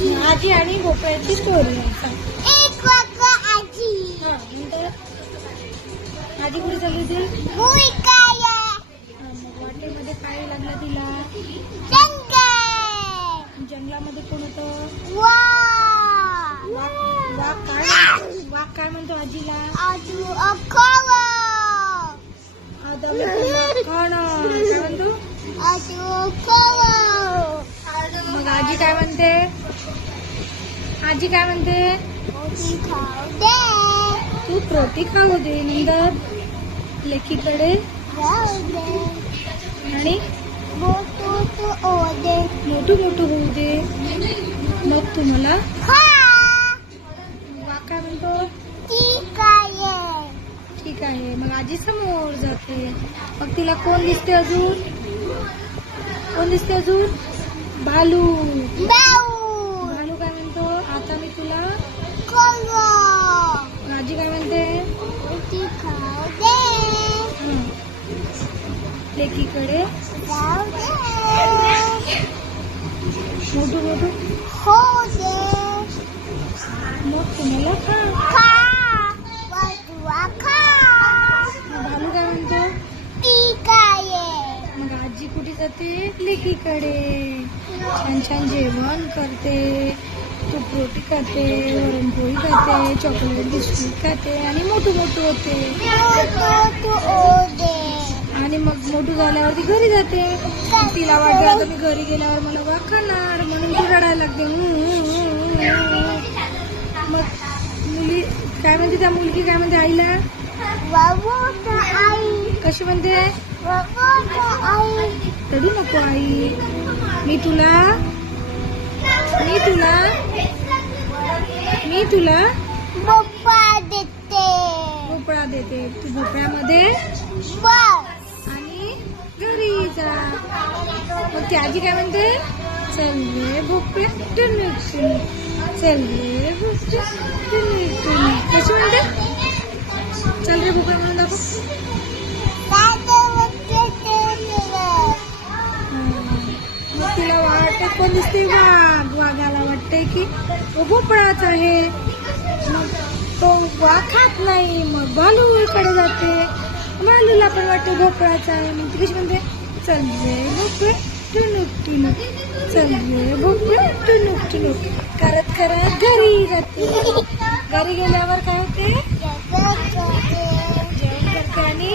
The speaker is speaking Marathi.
आजी आणि भोपळ्याची स्टोरी आहे. एक वाजता आजी नंतर आजी कुठे चालली होती? भुई काय मग वाटेमध्ये काय लागलं तिला? जंगल जंगलामध्ये कोण होतं? वाघ वाघ काय म्हणतो आजीला? आजू अखावा आता मी तुला खाणार काय म्हणतो? आजू अखावा मग आजी काय म्हणते? आजी काय म्हणते? मोठी खाऊ दे तू रोटी खाऊ दे. नंतर लेकीकडे जाऊ दे आणि मोठू तू ओदे मोठू होऊ दे. मग तुम्हाला खा वाघ काय म्हणतो? ठीक आहे ठीक आहे. मग आजी समोर जाते. मग तिला कोण दिसते अजून? कोण दिसते अजून? भालू. बाऊ भालू काय म्हणतो? आता मी तुला. कोंगो मग आजी काय म्हणते? मोठी खाऊ दे हं. लेकीकडे जाऊ दे मोठू हो दे मग तुम्हाला खा. खा वाजवा खा मग भालू काय म्हणतो? ठीक आहे मग आजी कुठे जाते? लेकीकडे. छान छान जेवण करते. तूप रोटी खाते, वरणपोळी खाते, चॉकलेट बिस्किट खाते आणि मोठू होते. मोठू तू ओदे आणि मग मोठू झाल्यावरती घरी जाते. तिला वाटतं आता मी घरी गेल्यावर मला वाघ खाणार म्हणून ती रडायला लागते. मग मुली काय म्हणते? त्या मुलगी काय म्हणते आईला? बाबूचा आई कशी म्हणते? बाबूचा आई रडू नको आई. मी तुला पप्पा देते भोपळा देते. तू भोपळ्यामध्ये बस आणि घरी जा. मग ती आजी काय म्हणते? चल रे भोपळे टुनुक टुनुक, चल रे भोपळे टुनुक टुनुक. कशी म्हणते? चल रे भोपळा म्हणून दाखव. मग तिला वाटत कोण दिसते? वाघाला वाटतंय की तो भोपळाच आहे. मग तो वाघ खात नाही. मग भालूकडे जाते. भालूला पण वाटतं भोपळाचा आहे. मग ती कशी म्हणते? चल रे भोपळे टुनुक टुनुक, चल रे भोपळे टुनुक टुनुक करत घरी जाते. घरी गेल्यावर काय होते? जेवण करते आणि